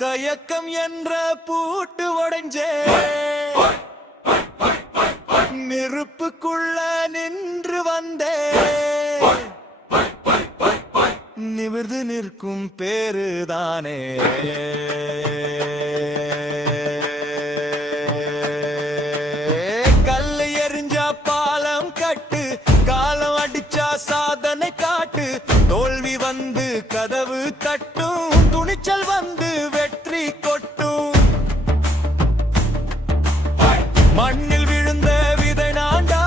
தயக்கம் என்ற பூட்டு உடைஞ்சே நெருப்புக்குள்ள நின்று வந்தே நிமிர்ந்து நிற்கும் பேருதானே கல்லு எரிஞ்சா பாலம் கட்டு, காலம் அடிச்சா சாதனை காட்டு, தோல்வி வந்து கதவு தட்டும், துணிச்சல் வந்து வெற்றி கொட்டும். மண்ணில் விழுந்த விதை நான்டா,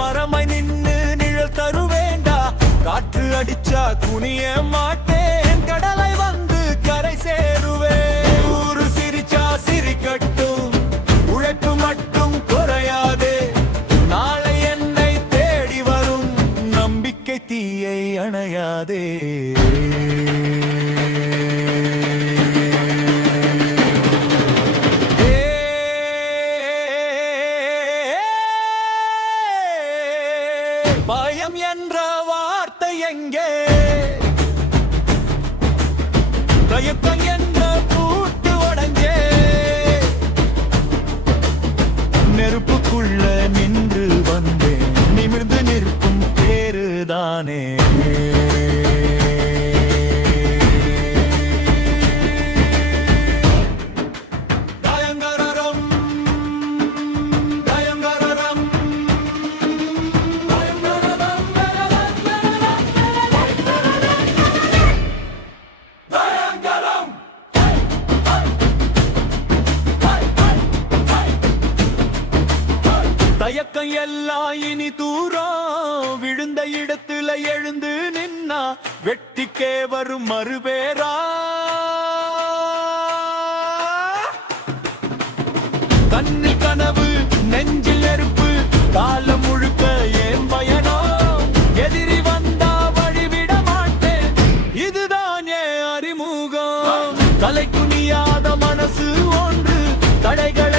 மரமாய் நின்னு நிழல் தருவேண்டா, காற்று அடிச்சா குனிய மாட்டேன், கடலை வந்து கரை சேருவேன். ஊரு சிரிச்சா சிரிக்கட்டும், உழைப்பு மட்டும் குறையாதே, நாளை என்னை தேடி வரும், நம்பிக்கை தீயை அணையாதே. பயம் என்ற வார்த்தை எங்கே, தயக்கம் என்ற பூட்டு உடைஞ்சே நெருப்புக்குள்ள நின்று வந்தேன், நிமிர்ந்து நிற்கும் பேருதானே. தயக்கம் எல்லாம் இனி தூரம், விழுந்த இடத்துல எழுந்து நின்னா வெட்டிக்கே வரும் மறுபேரா. கண்ணில் கனவு நெஞ்சில் நெருப்பு, காலம் முழுக்க ஏன் பயனோ, எதிரி வந்தா வழிவிட மாட்டேன், இதுதான் என் அறிமுகம். தலை குனியாத மனசு ஒன்று, தடைகள்